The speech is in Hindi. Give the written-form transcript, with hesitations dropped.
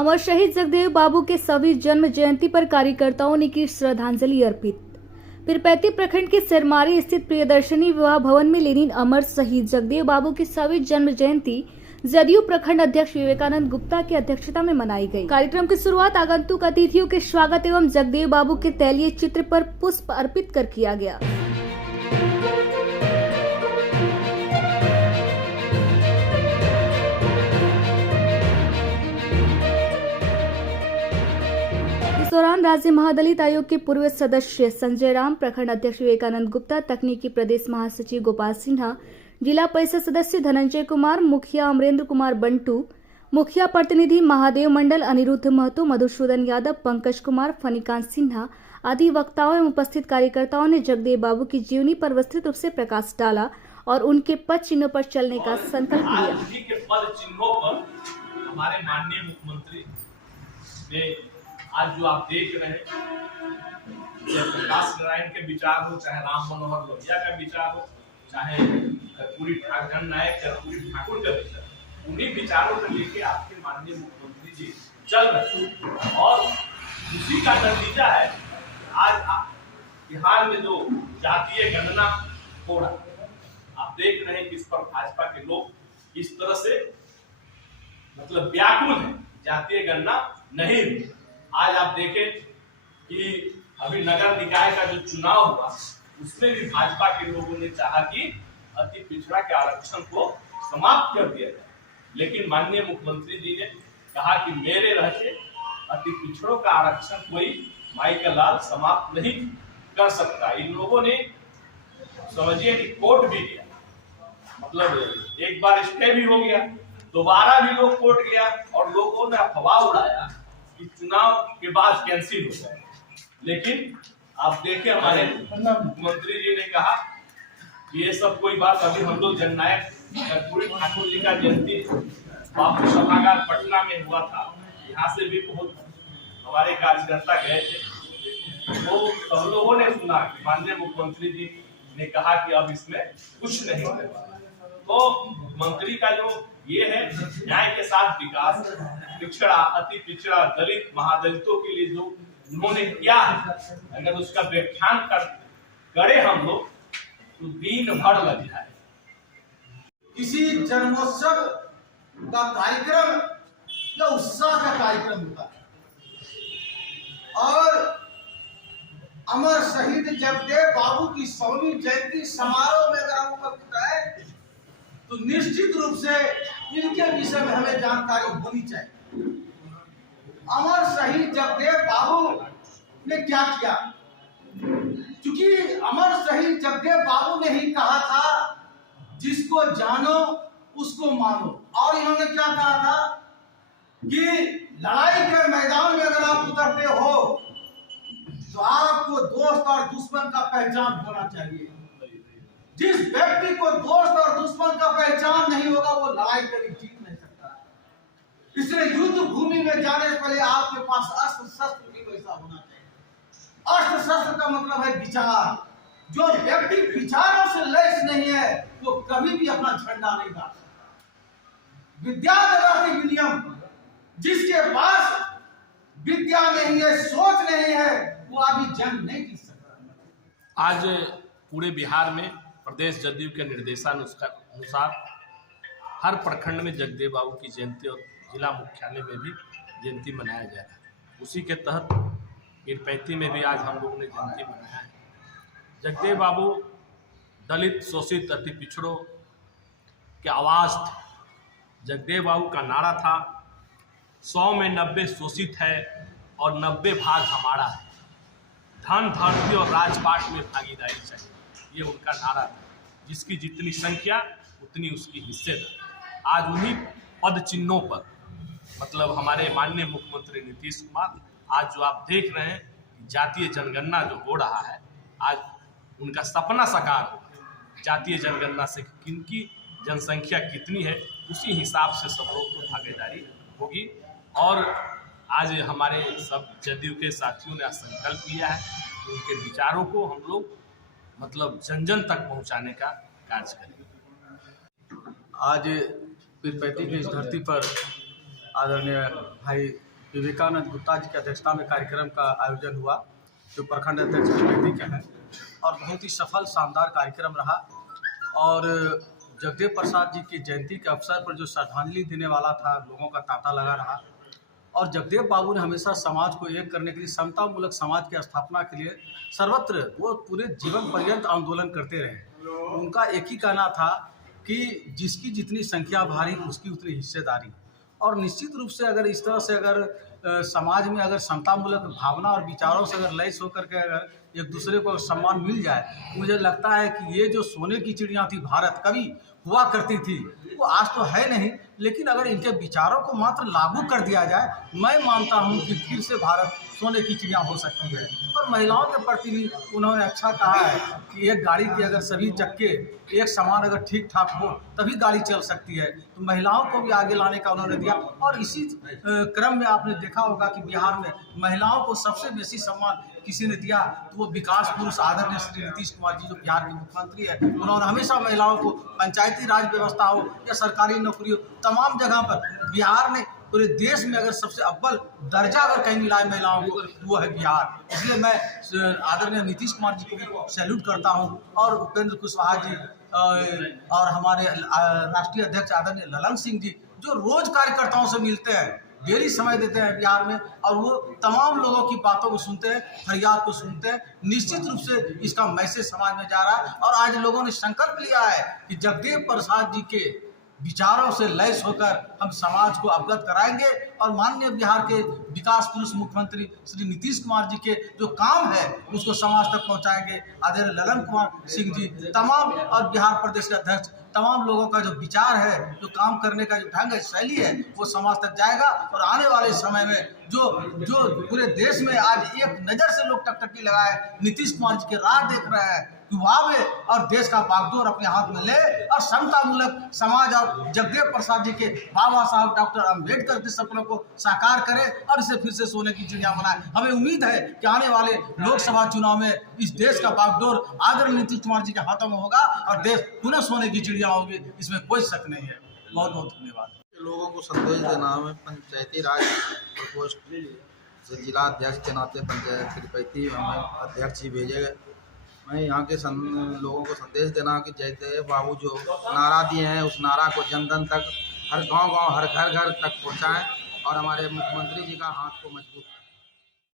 अमर शहीद जगदेव बाबू के 100वीं जन्म जयंती पर कार्यकर्ताओं ने की श्रद्धांजलि अर्पित। पीरपैंती प्रखंड के सिरमारी स्थित प्रियदर्शनी विवाह भवन में लेनिन अमर शहीद जगदेव बाबू की 100वीं जन्म जयंती जदयू प्रखंड अध्यक्ष विवेकानंद गुप्ता की अध्यक्षता में मनाई गई। कार्यक्रम की शुरुआत आगंतुक अतिथियों के स्वागत एवं जगदेव बाबू के तैलीय चित्र पर पुष्प अर्पित कर किया गया। इस दौरान राज्य महादलित आयोग के पूर्व सदस्य संजय राम, प्रखंड अध्यक्ष विवेकानंद गुप्ता, तकनीकी प्रदेश महासचिव गोपाल सिन्हा, जिला परिषद सदस्य धनंजय कुमार, मुखिया अमरेंद्र कुमार बंटू, मुखिया प्रतिनिधि महादेव मंडल, अनिरुद्ध महतो, मधुसूदन यादव, पंकज कुमार, फणिकांत सिन्हा आदि वक्ताओं एवं उपस्थित कार्यकर्ताओं ने जगदेव बाबू की जीवनी पर विस्तृत रूप से प्रकाश डाला और उनके पद चिन्हों पर चलने का संकल्प लिया। पद चिन्हों पर हमारे माननीय मुख्यमंत्री ने आज जो आप देख रहे हैं, चाहे प्रकाश नारायण के विचार हो, चाहे राम मनोहर लोहिया का विचार हो, चाहे कर्पूरी ठाकुर नायक कर्पूरी ठाकुर का विचार, उन्हीं विचारों को लेके आपके माननीय मुख्यमंत्री जी चल रहे और उसी का नतीजा है आज बिहार में जो जातीय गणना हो रहा। आप देख रहे हैं कि इस पर भाजपा के लोग इस तरह से मतलब व्याकुल है, जातीय गणना नहीं हुई। आज आप देखें कि अभी नगर निकाय का जो चुनाव हुआ उसमें भी भाजपा के लोगों ने चाहा कि अति पिछड़ा के आरक्षण को समाप्त कर दिया जाए, लेकिन माननीय मुख्यमंत्री जी ने कहा कि मेरे रहते अति पिछड़ों का आरक्षण कोई माई का लाल समाप्त नहीं कर सकता। इन लोगों ने समझिए कि कोर्ट भी गया, मतलब एक बार स्टे भी हो गया, दोबारा भी लोग कोर्ट गया और लोगों ने अफवाह उड़ाया कि चुनाव के बाद कैंसिल हो जाए। लेकिन आप देखें हमारे मुख्यमंत्री जी ने कहा कि ये सब कोई बात, अभी हम लोग जननायक कर्पूरी ठाकुर जी का जयंती बापू सभागार पटना में हुआ था, यहाँ से भी बहुत हमारे कार्यकर्ता गए थे, तो सब लोगों ने सुना कि माननीय मुख्यमंत्री जी ने कहा कि अब इसमें कुछ नहीं होगा। तो मंत्री का जो ये है न्याय के साथ विकास, पिछड़ा अति पिछड़ा दलित महादलितों के लिए जो उन्होंने किया है, अगर उसका व्याख्यान करे हम लोग तो दिन भर लग जाए। किसी जन्मोत्सव का कार्यक्रम या उत्साह का कार्यक्रम होता है और अमर शहीद जगदेव बाबू की 100वीं जयंती समारोह में अगर हम उपस्थित है तो निश्चित रूप से इनके विषय में हमें जानकारी होनी चाहिए। अमर शहीद जगदेव बाबू ने क्या किया? क्योंकि अमर शहीद जगदेव बाबू ने ही कहा था जिसको जानो उसको मानो, और इन्होंने क्या कहा था कि लड़ाई के मैदान में अगर आप उतरते हो तो आपको दोस्त और दुश्मन का पहचान होना चाहिए। जिस व्यक्ति को दोस्त और दुश्मन का पहचान नहीं होगा वो लड़ाई कभी जीत नहीं सकता। इसलिए युद्ध भूमि में जाने से पहले आपके पास अस्त्र शस्त्र भी वैसा होना चाहिए। अस्त्र शस्त्र का मतलब है विचार। जो व्यक्ति विचारों से लैस नहीं है वो कभी भी अपना झंडा नहीं गाड़ सकता। विद्या ददाति विनयम, जिसके पास विद्या नहीं है, सोच नहीं है, वो अभी जंग नहीं जीत सकता। आज पूरे बिहार में प्रदेश जदयू के निर्देशानुसार हर प्रखंड में जगदेव बाबू की जयंती और जिला मुख्यालय में भी जयंती मनाया जा रहा है। उसी के तहत पीरपैंती में भी आज हम लोगों ने जयंती मनाया है। जगदेव बाबू दलित शोषित अति पिछड़ों के आवाज थे। जगदेव बाबू का नारा था 100 में 90 शोषित है और 90 भाग हमारा है, धन धरती और राजपाट में भागीदारी चाहिए। ये उनका नारा था, जिसकी जितनी संख्या उतनी उसकी हिस्सेदार। आज उन्हीं पद चिन्हों पर मतलब हमारे माननीय मुख्यमंत्री नीतीश कुमार आज जो आप देख रहे हैं जातीय जनगणना जो हो रहा है, आज उनका सपना साकार होगा। जातीय जनगणना से किनकी जनसंख्या कितनी है उसी हिसाब से सब लोग को भागीदारी होगी। और आज हमारे सब जदयू के साथियों ने संकल्प लिया है कि उनके विचारों को हम लोग मतलब जन जन तक पहुंचाने का कार्य करेंगे। आज पीरपैंती की इस धरती पर आदरणीय भाई विवेकानंद गुप्ता जी की अध्यक्षता में कार्यक्रम का आयोजन हुआ, जो प्रखंड अध्यक्ष कमेटी के हैं, और बहुत ही सफल शानदार कार्यक्रम रहा। और जगदेव प्रसाद जी की जयंती के अवसर पर जो श्रद्धांजलि देने वाला था, लोगों का तांता लगा रहा। और जगदेव बाबू ने हमेशा समाज को एक करने के लिए, समतामूलक समाज की स्थापना के लिए सर्वत्र वो पूरे जीवन पर्यंत आंदोलन करते रहे। उनका एक ही कहना था कि जिसकी जितनी संख्या भारी उसकी उतनी हिस्सेदारी। और निश्चित रूप से अगर इस तरह से अगर समाज में अगर समतामूलक भावना और विचारों से अगर लैस होकर के अगर एक दूसरे को सम्मान मिल जाए, मुझे लगता है कि ये जो सोने की चिड़िया थी भारत, कभी हुआ करती थी, वो आज तो है नहीं, लेकिन अगर इनके विचारों को मात्र लागू कर दिया जाए, मैं मानता हूँ कि फिर से भारत सोने की चिड़िया हो सकती है। और महिलाओं के प्रति भी उन्होंने अच्छा कहा है कि एक गाड़ी के अगर सभी चक्के एक समान अगर ठीक ठाक हो तभी गाड़ी चल सकती है, तो महिलाओं को भी आगे लाने का उन्होंने दिया। और इसी क्रम में आपने देखा होगा कि बिहार में महिलाओं को सबसे बेसी सम्मान किसी ने दिया, तो वो विकास पुरुष आदरणीय श्री नीतीश कुमार जी, जो बिहार के मुख्यमंत्री है। उन्होंने हमेशा महिलाओं को पंचायती राज व्यवस्था हो या सरकारी नौकरी हो, तमाम जगह पर बिहार ने पूरे देश में अगर सबसे अव्वल दर्जा अगर कहीं मिला है महिलाओं को, वो है बिहार। इसलिए मैं आदरणीय नीतीश कुमार जी को भी सैल्यूट करता हूँ। और उपेंद्र कुशवाहा जी और हमारे राष्ट्रीय अध्यक्ष आदरणीय ललन सिंह जी, जो रोज कार्यकर्ताओं से मिलते हैं, डेली समय देते हैं बिहार में, और वो तमाम लोगों की बातों को सुनते हैं, फरियाद को सुनते हैं। निश्चित रूप से इसका मैसेज समाज में जा रहा है। और आज लोगों ने संकल्प लिया है कि जगदेव प्रसाद जी के विचारों से लैस होकर हम समाज को अवगत कराएंगे, और माननीय बिहार के विकास पुरुष मुख्यमंत्री श्री नीतीश कुमार जी के जो काम है उसको समाज तक पहुंचाएंगे। आदरणीय ललन कुमार सिंह जी, तमाम और बिहार प्रदेश के अध्यक्ष, तमाम लोगों का जो विचार है, जो काम करने का जो ढंग है, शैली है, वो समाज तक जाएगा। और आने वाले समय में जो पूरे देश में आज एक नज़र से लोग टकटकी लगाए नीतीश कुमार जी के राह देख रहे हैं कि वो आवे और देश का बागडोर अपने हाथ में ले और समतामूलक समाज और जगदेव प्रसाद जी के बाबा साहब डॉक्टर अम्बेडकर के सपनों को साकार करे और इसे फिर से सोने की चिड़िया बनाए। हमें उम्मीद है कि आने वाले लोकसभा चुनाव में इस देश का बागडोर आदरणीय नीतीश कुमार जी के हाथों में होगा और देश पुनः सोने की चिड़िया होगी, इसमें कोई शक नहीं है। बहुत बहुत धन्यवाद। लोगों को संदेश देना है, पंचायती राज प्रकोष्ठ से जिला अध्यक्ष के नाते पंचायत तिरुपति हमें अध्यक्ष जी भेजे गए। मैं यहाँ के लोगों को संदेश देना कि जयदेव बाबू जो नारा दिए हैं, उस नारा को जन जन तक, हर गांव-गांव, हर घर घर तक पहुँचाएँ और हमारे मुख्यमंत्री जी का हाथ को मजबूत